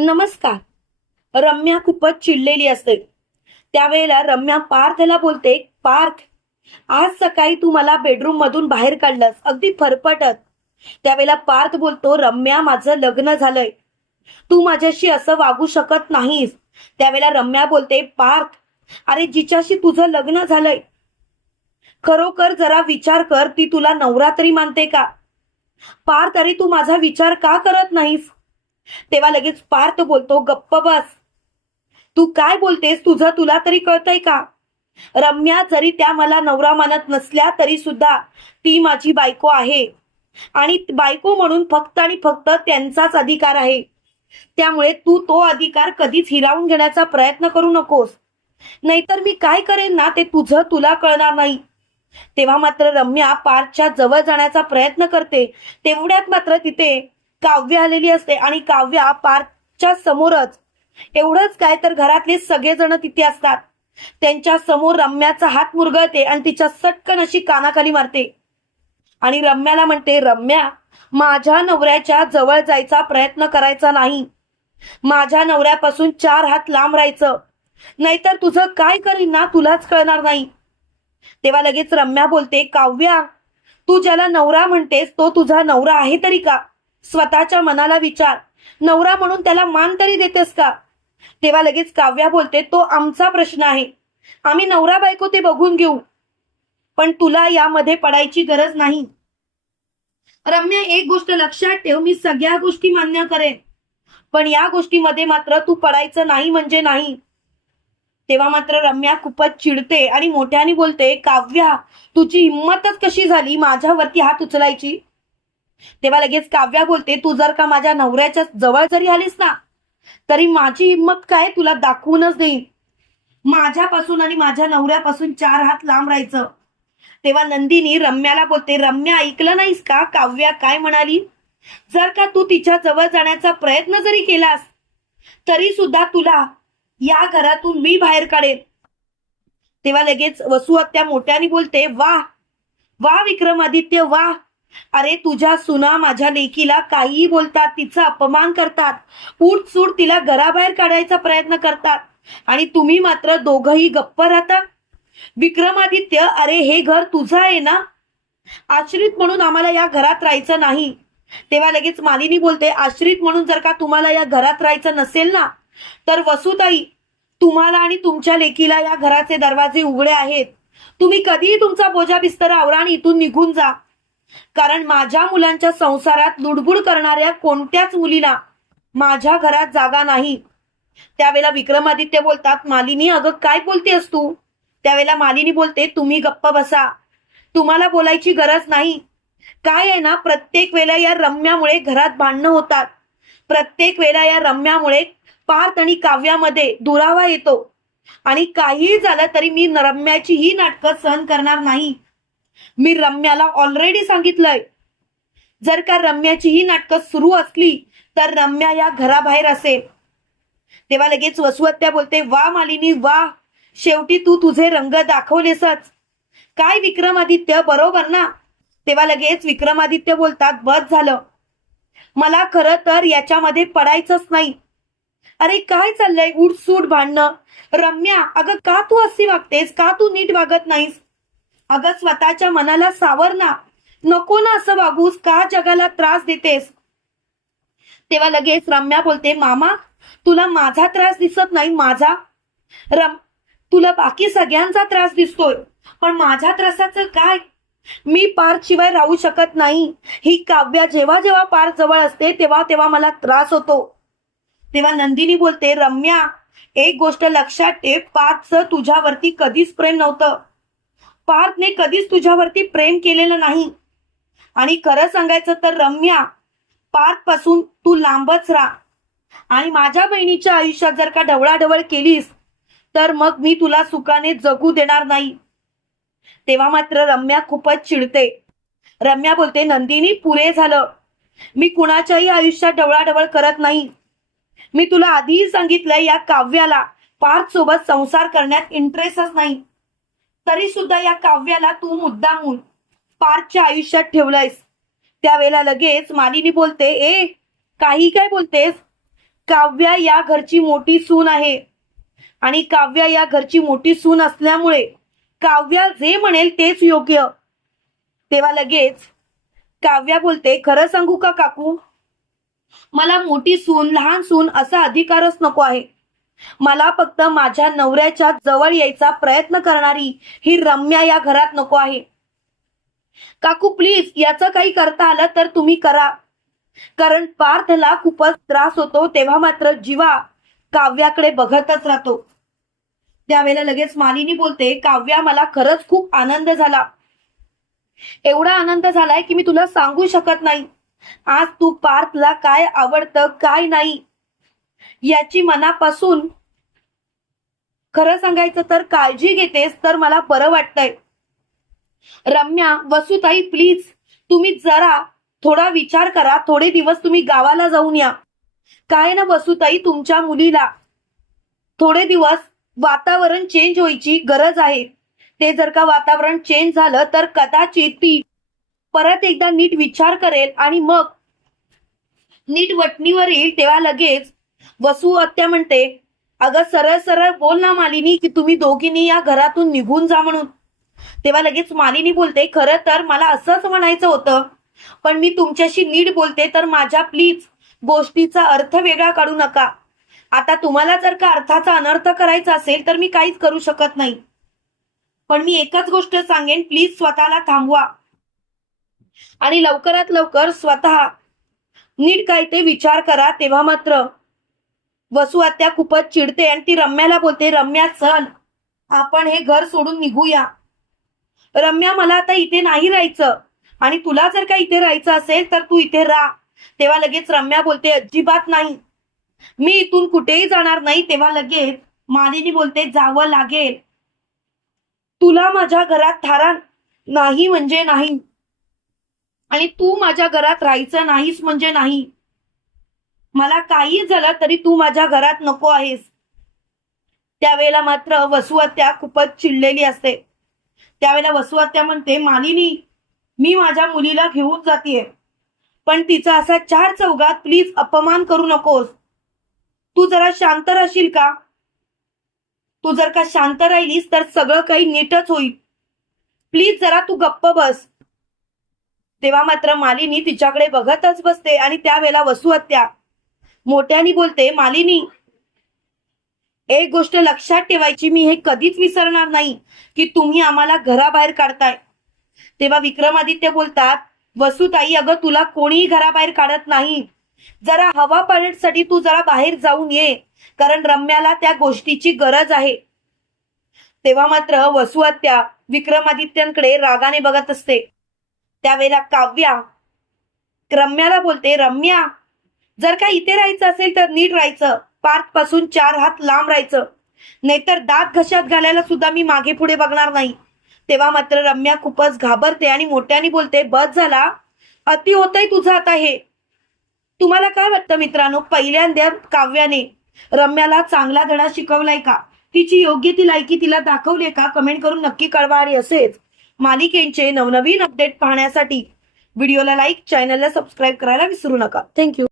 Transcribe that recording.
नमस्कार. रम्या खूपच चिडलेली असते. त्यावेळेला रम्या पार्थला बोलते पार्थ आज सकाळी तू मला बेडरूम मधून बाहेर काढलंस. अगदी फरफटत. त्यावेळेला पार्थ बोलतो रम्या माझं लग्न झालंय. तू माझ्याशी असं वागू शकत नाहीस. त्यावेळेला रम्या बोलते पार्थ अरे जिच्याशी तुझं लग्न झालंय. खरोखर जरा विचार कर ती तुला नवरात्री मानते का? पार्थ अरे तू माझा विचार का करत नाहीस? तेव्हा लगेच पार्थ बोलतो गप्प बस. तू काय बोलतेस? तुझं तुला तरी कळतंय का? रम्या जरी त्या मला नवरा मानत नसल्या तरी सुद्धा ती माझी बायको आहे. आणि बायको म्हणून फक्त आणि फक्त त्यांचाच अधिकार आहे. त्यामुळे तू तो अधिकार कधीच हिरावून घेण्याचा प्रयत्न करू नकोस. नाहीतर मी काय करेन ना ते तुझं तुला कळणार नाही. तेव्हा मात्र रम्या पार्थच्या जवळ जाण्याचा प्रयत्न करते. तेवढ्यात मात्र तिथे काव्य आलेली असते आणि काव्या पार्कच्या समोरच. एवढंच काय तर घरातले सगळेजण तिथे असतात. त्यांच्यासमोर रम्याचा हात मुरगळते आणि तिच्या सटकन अशी कानाखाली मारते. आणि रम्याला म्हणते रम्या माझ्या नवऱ्याच्या जवळ जायचा प्रयत्न करायचा नाही. माझ्या नवऱ्यापासून चार हात लांब राहायचं. नाहीतर तुझं काय करीन ना तुलाच कळणार नाही. तेव्हा लगेच रम्या बोलते काव्या तू ज्याला नवरा म्हणतेस तो तुझा नवरा आहे तरी का? स्वतःच्या मनाला विचार. नवरा म्हणून त्याला मान तरी देतेस का? तेव्हा लगेच काव्या बोलते तो आमचा प्रश्न आहे. आम्ही नवरा बायको ते बघून घेऊ. पण तुला यामध्ये पडायची गरज नाही. रम्या एक गोष्ट लक्षात ठेव मी सगळ्या गोष्टी मान्य करेन. पण या गोष्टीमध्ये मात्र तू पडायचं नाही म्हणजे नाही. तेव्हा मात्र रम्या खूपच चिडते आणि मोठ्याने बोलते काव्या तुझी हिंमतच कशी झाली? माझ्यावरती हात उचलायची? तेव्हा लगेच काव्या बोलते तू जर का माझ्या नवऱ्याच्या जवळ जरी आलीस ना तरी माझी हिंमत काय? तुला दाखवूनच देईन. माझ्यापासून आणि माझ्या नवऱ्यापासून चार हात लांब राहायचं. तेव्हा नंदिनी रम्याला बोलते रम्या ऐकलं नाहीस का? काव्या काय म्हणाली? जर का तू तिच्या जवळ जाण्याचा प्रयत्न जरी केलास तरी सुद्धा तुला या घरातून मी बाहेर काढेन. तेव्हा लगेच वसुहत्या मोठ्याने बोलते वा वा विक्रमादित्य वा अरे तुझ्या सुना माझ्या लेकीला काहीही बोलतात तिचा अपमान करतात. उठ तिला घराबाहेर काढायचा प्रयत्न करतात. आणि तुम्ही मात्र दोघही गप्प राहता? विक्रमादित्य अरे हे घर तुझं आहे ना? आश्रित म्हणून आम्हाला या घरात राहायचं नाही. तेव्हा लगेच मालिनी बोलते आश्रित म्हणून जर का तुम्हाला या घरात राहायचं नसेल ना? तर वसुताई तुम्हाला आणि तुमच्या लेकीला या घराचे दरवाजे उघडे आहेत. तुम्ही कधीही तुमचा बोजा बिस्तर आवरा आणि इथून निघून जा. कारण माझ्या मुलांच्या संसारात लुडबुड करणाऱ्या कोणत्याच मुलीला माझ्या घरात जागा नाही. त्यावेळेला विक्रमादित्य बोलतात मालिनी अगं काय बोलतेस तू? त्यावेळेला मालिनी बोलते तुम्ही गप्प बसा. तुम्हाला बोलायची गरज नाही. काय आहे ना प्रत्येक वेळेला या रम्यामुळे घरात भांडणं होतात. प्रत्येक वेळेला या रम्यामुळे पार्थ आणि काव्यामध्ये दुरावा येतो. आणि काहीही झालं तरी मी रम्याची ही नाटकं सहन करणार नाही. मी रम्याला ऑलरेडी सांगितलंय. जर का रम्याची ही नाटकं सुरू असली तर रम्या या घराबाहेर असेल. तेव्हा लगेच वसुहत्या बोलते वा मालिनी वा. शेवटी तू तुझे रंग दाखवलेसच. काय विक्रमादित्य? बरोबर ना? तेव्हा लगेच विक्रमादित्य बोलतात बस झालं. मला खरं तर याच्यामध्ये पडायचंच नाही. अरे काय चाललंय? उठसूट भांडणं. रम्या अगं का तू अशी वागतेस? का तू नीट वागत नाहीस? अगं स्वतःच्या मनाला सावर ना. नको ना असं वागूस. का जगाला त्रास देतेस? तेव्हा लगेच रम्या बोलते मामा तुला माझा त्रास दिसत नाही माझा. रम तुला बाकी सगळ्यांचा त्रास दिसतोय. पण माझ्या त्रासाचं काय? मी पार्थ शिवाय राहू शकत नाही. ही काव्या जेव्हा जेव्हा पार्थ जवळ असते तेव्हा तेव्हा मला त्रास होतो. तेव्हा नंदिनी बोलते रम्या एक गोष्ट लक्षात ठेव. पार्थचं तुझ्यावरती कधीच प्रेम नव्हतं. पार्थने कधीच तुझ्यावरती प्रेम केलेलं नाही. आणि खरं सांगायचं तर रम्या पार्थपासून तू लांबच राहा. आणि माझ्या बहिणीच्या आयुष्यात जर का ढवळाढवळ केलीस तर मग मी तुला सुखाने जगू देणार नाही. तेव्हा मात्र रम्या खूपच चिडते. रम्या बोलते नंदिनी पुरे झालं. मी कुणाच्याही आयुष्यात ढवळाढवळ करत नाही. मी तुला आधीही सांगितलंय या काव्याला. पार्थ सोबत संसार करण्यात इंटरेस्टच नाही. तरी सुद्धा या काव्याला तू मुद्दामून पारच्या आयुष्यात ठेवलंयस. त्यावेळेला लगेच मालिनी बोलते ए काही काय बोलतेस? काव्या या घरची मोठी सून आहे. आणि काव्या या घरची मोठी सून असल्यामुळे काव्या जे म्हणेल तेच योग्य. तेव्हा लगेच काव्या बोलते खरं सांगू का काकू? मला मोठी सून लहान सून असा अधिकारच नको आहे. मला फक्त माझ्या नवऱ्याच्या जवळ यायचा प्रयत्न करणारी ही रम्या या घरात नको आहे. काकू प्लीज याचं काही करता आलं तर तुम्ही करा. कारण पार्थला खूपच त्रास होतो तेव्हा मात्र जीवा काव्याकडे बघतच राहतो. त्यावेळेला लगेच मालिनी बोलते काव्या मला खरंच खूप आनंद झाला. एवढा आनंद झालाय की मी तुला सांगू शकत नाही. आज तू पार्थला काय आवडतं काय नाही. याची मनापासून खरं सांगायचं तर काळजी घेतेस तर मला बरं वाटतंय. रम्या वसुताई प्लीज तुम्ही जरा थोडा विचार करा थोडे दिवस तुम्ही गावाला जाऊन या. काय ना वसुताई तुमच्या मुलीला? थोडे दिवस वातावरण चेंज व्हायची गरज आहे. ते जर का वातावरण चेंज झालं तर कदाचित ती परत एकदा नीट विचार करेल आणि मग नीट वटणीवर येईल तेव्हा लगेच वसू आत्या म्हणते अगं सरळ सरळ बोल ना मालिनी की तुम्ही दोघींनी या घरातून निघून जा म्हणून. तेव्हा लगेच मालिनी बोलते खरं तर मला असंच म्हणायचं होतं पण मी तुमच्याशी नीट बोलते तर माझ्या प्लीज गोष्टीचा अर्थ वेगळा काढू नका. आता तुम्हाला जर का अर्थाचा अनर्थ करायचा असेल तर मी काहीच करू शकत नाही. पण मी एकच गोष्ट सांगेन प्लीज स्वतःला थांबवा. आणि लवकरात लवकर स्वतः नीट काय ते विचार करा तेव्हा मात्र वसू आत्या खूपच चिडते आणि ती रम्याला बोलते रम्या चल. आपण हे घर सोडून निघूया. रम्या मला आता इथे नाही राहायचं. आणि तुला जर का इथे राहायचं असेल तर तू इथे राहा. तेव्हा लगेच रम्या बोलते अजिबात नाही. मी इथून कुठेही जाणार नाही. तेव्हा लगेच मालिनी बोलते जावं लागेल. तुला माझ्या घरात थारा नाही म्हणजे नाही. आणि तू माझ्या घरात राहायचं नाहीस म्हणजे नाही. मला काही झालं तरी तू माझ्या घरात नको आहेस. त्यावेळेला मात्र वसुहत्या खूपच चिडलेली असते. त्यावेळेला वसुहत्या म्हणते मालिनी मी माझ्या मुलीला घेऊन जातीये. पण तिचा असा चार चौघात प्लीज अपमान करू नकोस. तू जरा शांत राहशील का? तू जर का शांत राहिलीस तर सगळं काही नीटच होईल. प्लीज जरा तू गप्प बस. तेव्हा मात्र मालिनी तिच्याकडे बघतच बसते आणि त्यावेळेला वसुहत्या मोठ्यानी बोलते मालिनी एक गोष्ट लक्षात ठेवायची मी हे कधीच विसरणार नाही की तुम्ही आम्हाला घराबाहेर काढताय. तेव्हा विक्रमादित्य बोलतात वसुताई अगं तुला कोणीही घराबाहेर काढत नाही. जरा हवा पाण्यासाठी तू जरा बाहेर जाऊन ये कारण रम्याला त्या गोष्टीची गरज आहे. तेव्हा मात्र वसुहत्या विक्रमादित्यांकडे रागाने बघत असते. त्यावेळेला काव्या रम्याला बोलते रम्या जर का इथे राहायचं असेल तर नीट राहायचं. पार्कपासून चार हात लांब राहायचं. नाहीतर दात घशात घालायला सुद्धा मी मागे पुढे बघणार नाही. तेव्हा मात्र रम्या खूपच घाबरते आणि मोठ्याने बोलते बस झाला. अति होतंय तुझं आता हे. तुम्हाला काय वाटतं मित्रांनो? पहिल्यांदा काव्याने रम्याला चांगला धडा शिकवलाय का? तिची योग्य ती लायकी तिला दाखवली का? कमेंट करून नक्की कळवा आणि असेच मालिकेंचे नवनवीन अपडेट पाहण्यासाठी व्हिडिओला लाईक चॅनलला सबस्क्राईब करायला विसरू नका. थँक्यू.